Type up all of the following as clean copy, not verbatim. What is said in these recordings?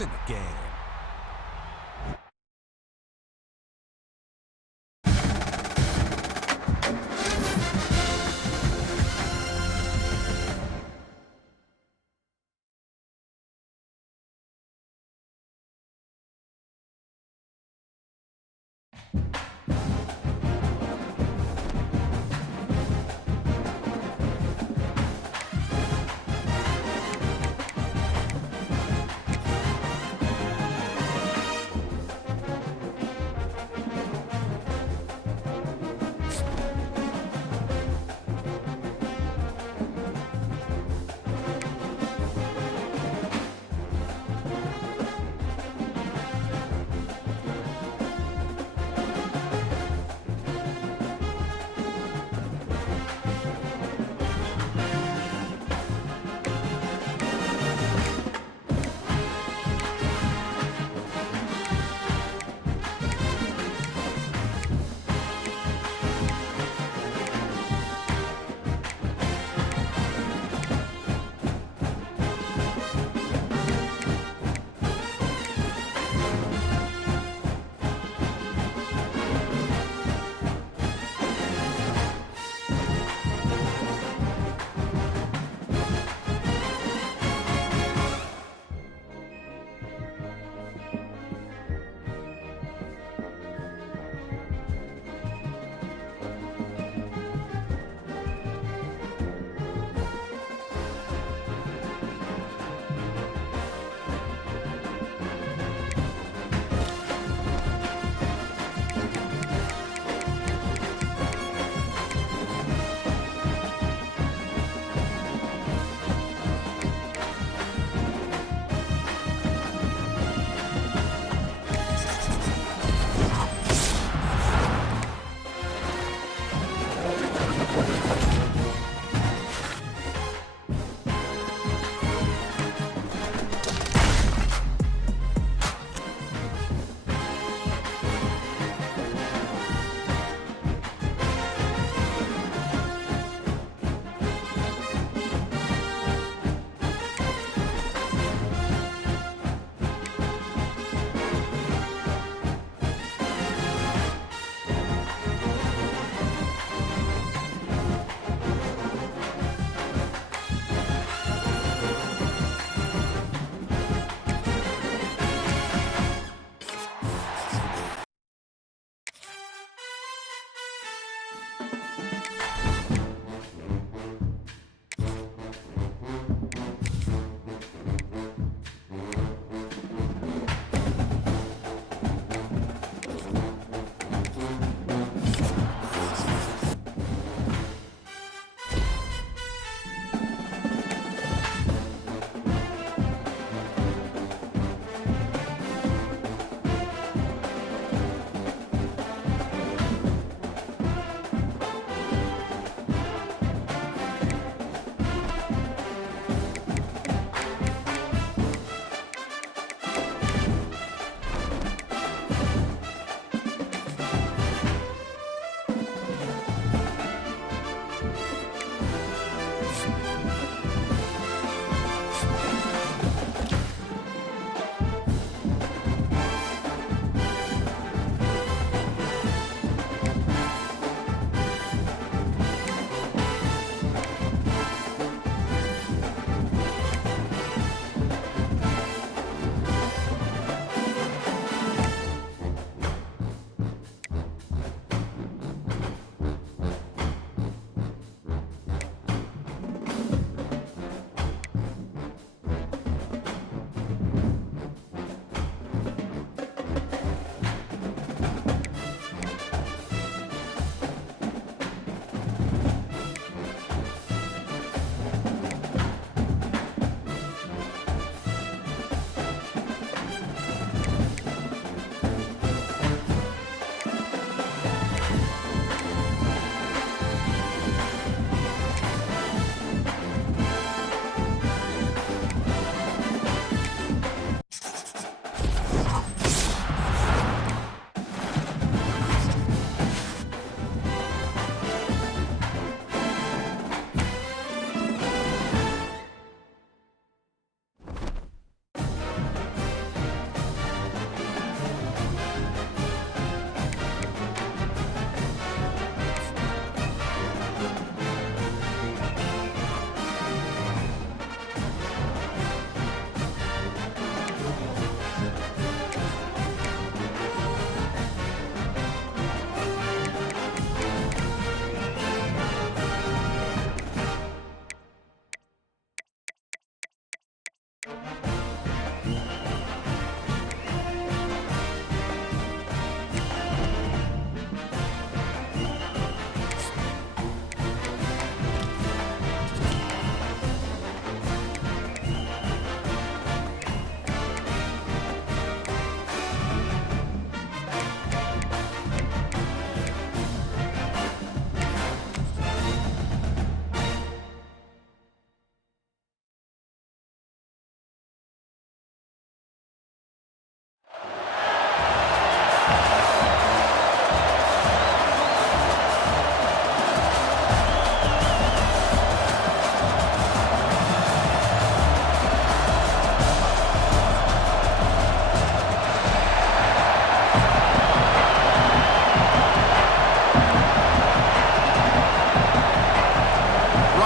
points in the game.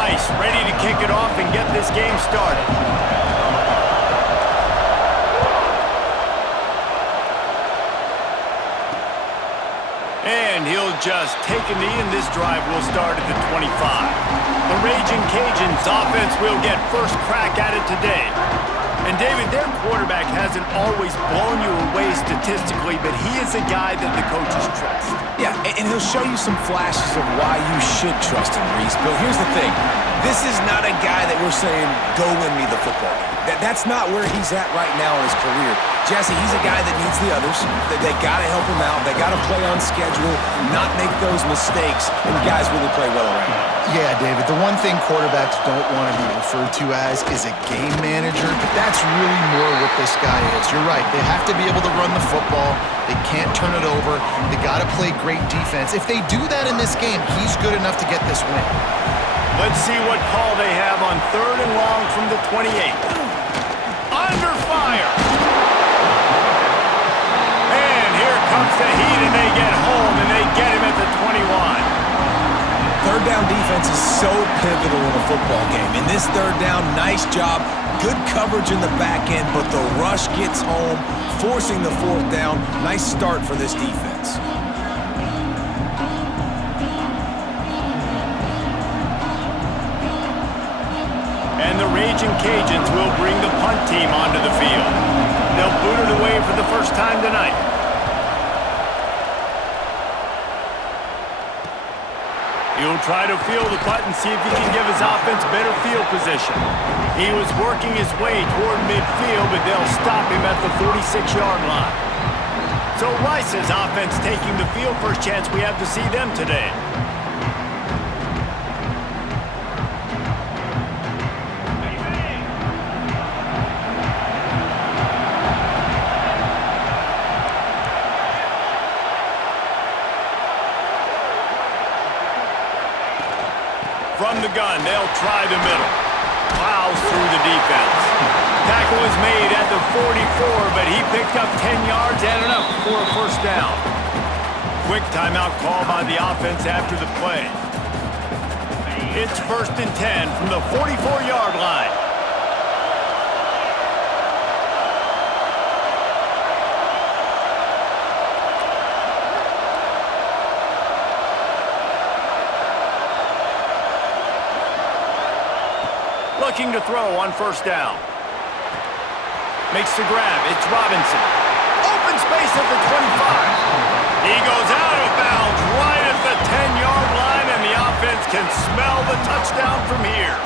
Rice ready to kick it off and get this game started. And he'll just take a knee, and this drive will start at the 25. The Raging Cajuns offense will get first crack at it today. And David, their quarterback hasn't always blown you away statistically, but he is a guy that the coaches trust. Yeah, and he'll show you some flashes of why you should trust him, Reese. But here's the thing. This is not a guy that we're saying, go win me the football game. That's not where he's at right now in his career. Jesse, he's a guy that needs the others. They got to help him out. They got to play on schedule, not make those mistakes, and guys really play well around him. Yeah, David, the one thing quarterbacks don't want to be referred to as is a game manager, but that's really more what this guy is. You're right. They have to be able to run the football. They can't turn it over. They got to play great defense. If they do that in this game, he's good enough to get this win. Let's see what call they have on 3rd and long from the 28. Under fire. And here comes the heat, and they get home, and they get him at the 21. Third down defense is so pivotal in a football game. In this third down, nice job. Good coverage in the back end, but the rush gets home, forcing the 4th down. Nice start for this defense. And the Raging Cajuns will bring the punt team onto the field. They'll boot it away for the first time tonight. He'll try to field the punt and see if he can give his offense better field position. He was working his way toward midfield, but they'll stop him at the 46-yard line. So Rice's offense taking the field. First chance we have to see them today. From the gun, they'll try the middle. Plows through the defense. Tackle was made at the 44, but he picked up 10 yards and enough for a first down. Quick timeout call by the offense after the play. It's 1st and 10 from the 44-yard line. Looking to throw on first down. Makes the grab. It's Robinson. Open space at the 25. He goes out of bounds right at the 10-yard line, and the offense can smell the touchdown from here.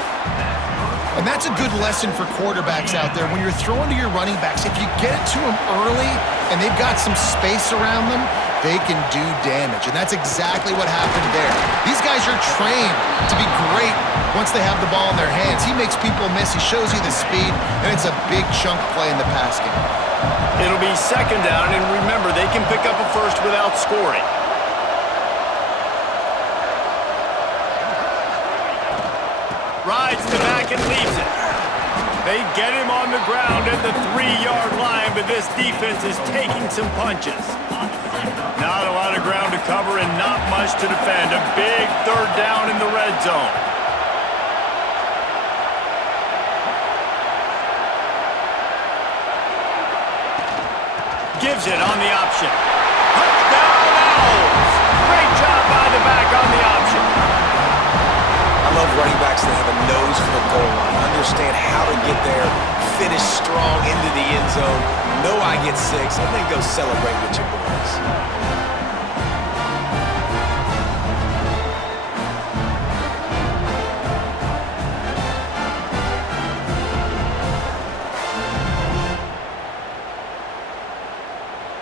And that's a good lesson for quarterbacks out there. When you're throwing to your running backs, if you get it to them early and they've got some space around them, they can do damage. And that's exactly what happened there. These guys are trained to be great once they have the ball in their hands. He makes people miss. He shows you the speed, and it's a big chunk play in the pass game. It'll be 2nd down, and remember, they can pick up a first without scoring. Rides the back and leaves it. They get him on the ground at the 3-yard line, but this defense is taking some punches. Not a lot of ground to cover and not much to defend. A big 3rd down in the red zone. Gives it on the option. Touchdown Owls! Great job by the back on the option. I love running backs that have a nose for the goal line, understand how to get there, finish strong into the end zone, know I get 6, and then go celebrate with your boys.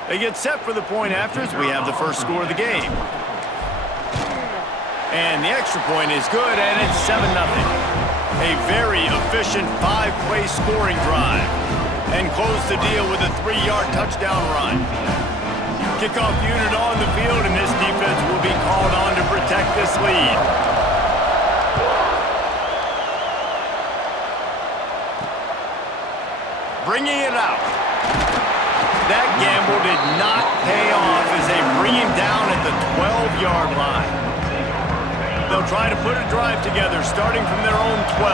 They get set for the point after as we have the first score of the game. And the extra point is good, and it's 7-0. A very efficient 5-play scoring drive. And close the deal with a 3-yard touchdown run. Kickoff unit on the field, and this defense will be called on to protect this lead. Bringing it out. That gamble did not pay off as they bring him down at the 12-yard line. They'll try to put a drive together, starting from their own 12.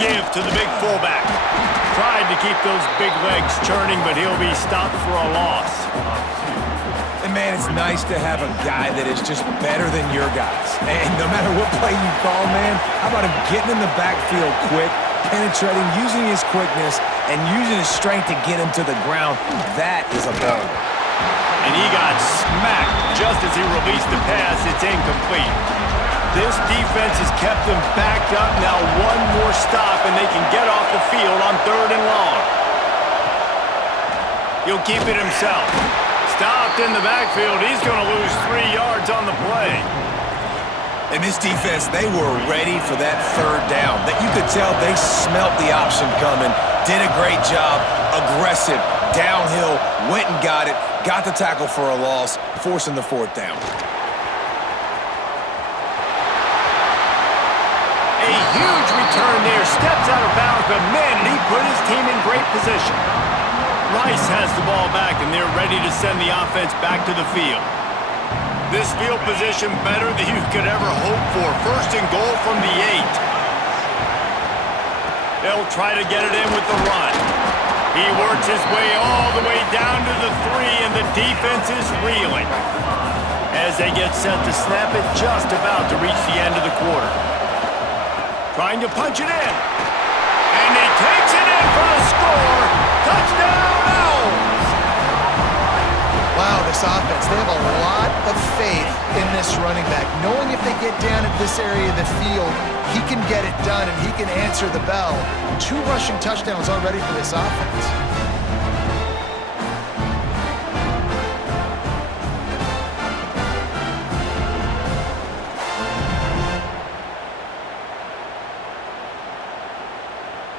Give to the big fullback. Tried to keep those big legs churning, but he'll be stopped for a loss. And, man, it's nice to have a guy that is just better than your guys. And no matter what play you call, man, how about him getting in the backfield quick, penetrating, using his quickness, and using his strength to get him to the ground? That is a ball. And he got smacked just as he released the pass. It's incomplete. This defense has kept them backed up. Now one more stop, and they can get off the field on 3rd and long. He'll keep it himself. Stopped in the backfield. He's going to lose 3 yards on the play. And this defense, they were ready for that 3rd down. That you could tell they smelt the option coming, did a great job, aggressive, downhill, went and got it, got the tackle for a loss, forcing the 4th down. A huge return there, steps out of bounds, but man, did he put his team in great position. Rice has the ball back, and they're ready to send the offense back to the field. This field position better than you could ever hope for. 1st and goal from the 8. They'll try to get it in with the run. He works his way all the way down to the 3, and the defense is reeling as they get set to snap it just about to reach the end of the quarter. Trying to punch it in. And he takes it in for the score. Touchdown, Owls! Wow, this offense, they have a lot of faith in this running back. Knowing if they get down at this area of the field, he can get it done and he can answer the bell. 2 rushing touchdowns already for this offense.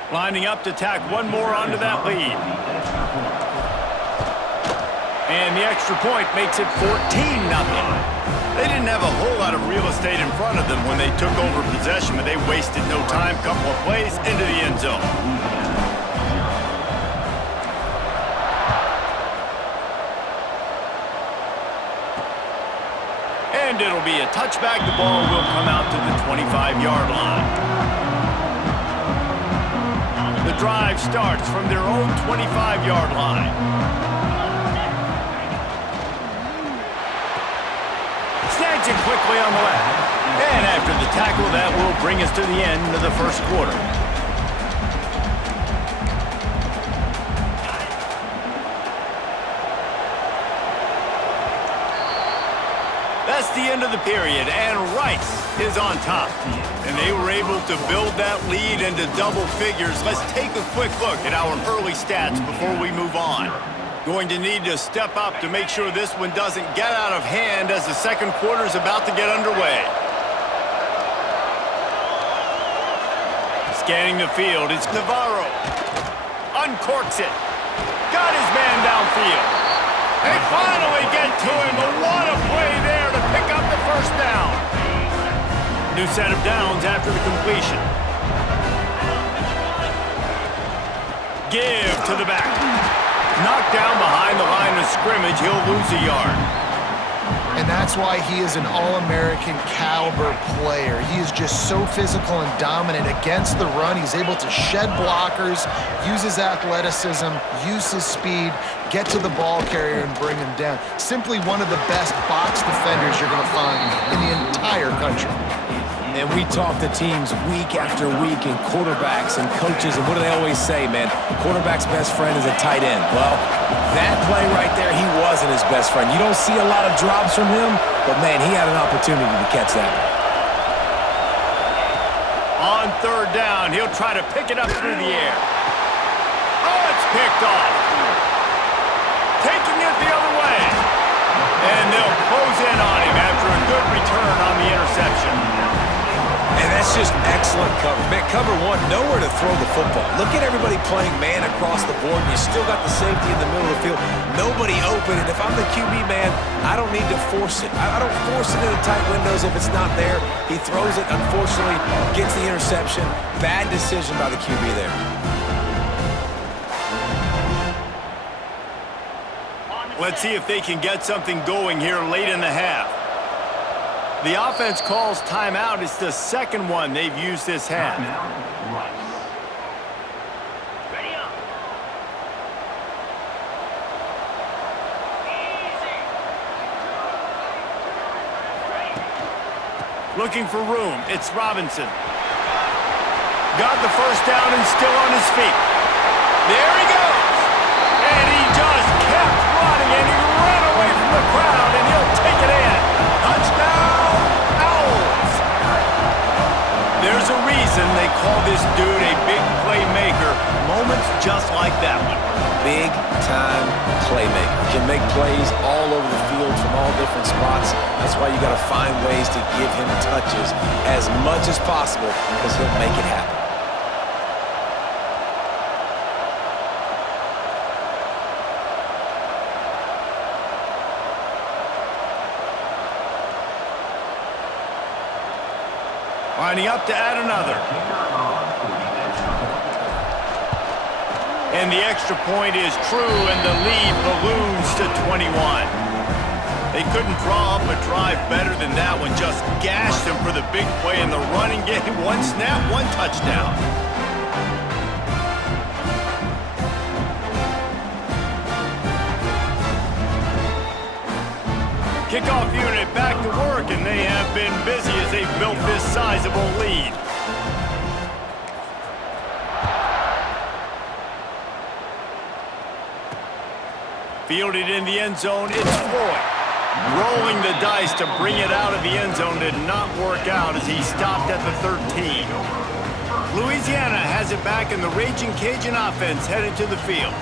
Lining up to tack one more onto that lead. And the extra point makes it 14-0. They didn't have a whole lot of real estate in front of them when they took over possession, but they wasted no time. Couple of plays into the end zone. And it'll be a touchback. The ball will come out to the 25-yard line. The drive starts from their own 25-yard line. Snags it quickly on the left. And after the tackle, that will bring us to the end of the 1st quarter. That's the end of the period, and Rice is on top. And they were able to build that lead into double figures. Let's take a quick look at our early stats before we move on. Going to need to step up to make sure this one doesn't get out of hand as the 2nd quarter is about to get underway. Scanning the field, it's Navarro. Uncorks it. Got his man downfield. They finally get to him, but what a play there to pick up the 1st down. New set of downs after the completion. Give to the back. Knocked down behind the line of scrimmage, he'll lose a yard. And that's why he is an All-American caliber player. He is just so physical and dominant against the run. He's able to shed blockers, use his athleticism, use his speed, get to the ball carrier and bring him down. Simply one of the best box defenders you're going to find in the entire country. And we talk to teams week after week and quarterbacks and coaches, and what do they always say, man? Quarterback's best friend is a tight end. Well, that play right there, he wasn't his best friend. You don't see a lot of drops from him, but, man, he had an opportunity to catch that. On 3rd down, he'll try to pick it up through the air. Oh, it's picked off. Taking it the other way. And they'll close in on him after a good return on the interception. And that's just excellent cover. Man, cover 1, nowhere to throw the football. Look at everybody playing man across the board, and you still got the safety in the middle of the field. Nobody open, and if I'm the QB, man, I don't need to force it. I don't force it into tight windows if it's not there. He throws it, unfortunately, gets the interception. Bad decision by the QB there. Let's see if they can get something going here late in the half. The offense calls timeout. It's the second one they've used this half. Looking for room. It's Robinson. Got the first down and still on his feet. There he goes. And he just kept running, and he ran away from the crowd, and he'll take it in. Touchdown, Owls. There's a reason they call this dude a big playmaker. Moments just like that one. Big-time playmaker. Can make plays all over the field from all different spots. That's why you got to find ways to give him touches as much as possible because he'll make it happen. Lining up to add another. And the extra point is true, and the lead balloons to 21. They couldn't draw up a drive better than that one. Just gashed them for the big play in the running game. One snap, one touchdown. Kickoff unit back to work, and they have been busy as they've built this sizable lead. Fielded in the end zone, it's Floyd. Rolling the dice to bring it out of the end zone did not work out as he stopped at the 13. Louisiana has it back, and the Raging Cajun offense headed to the field.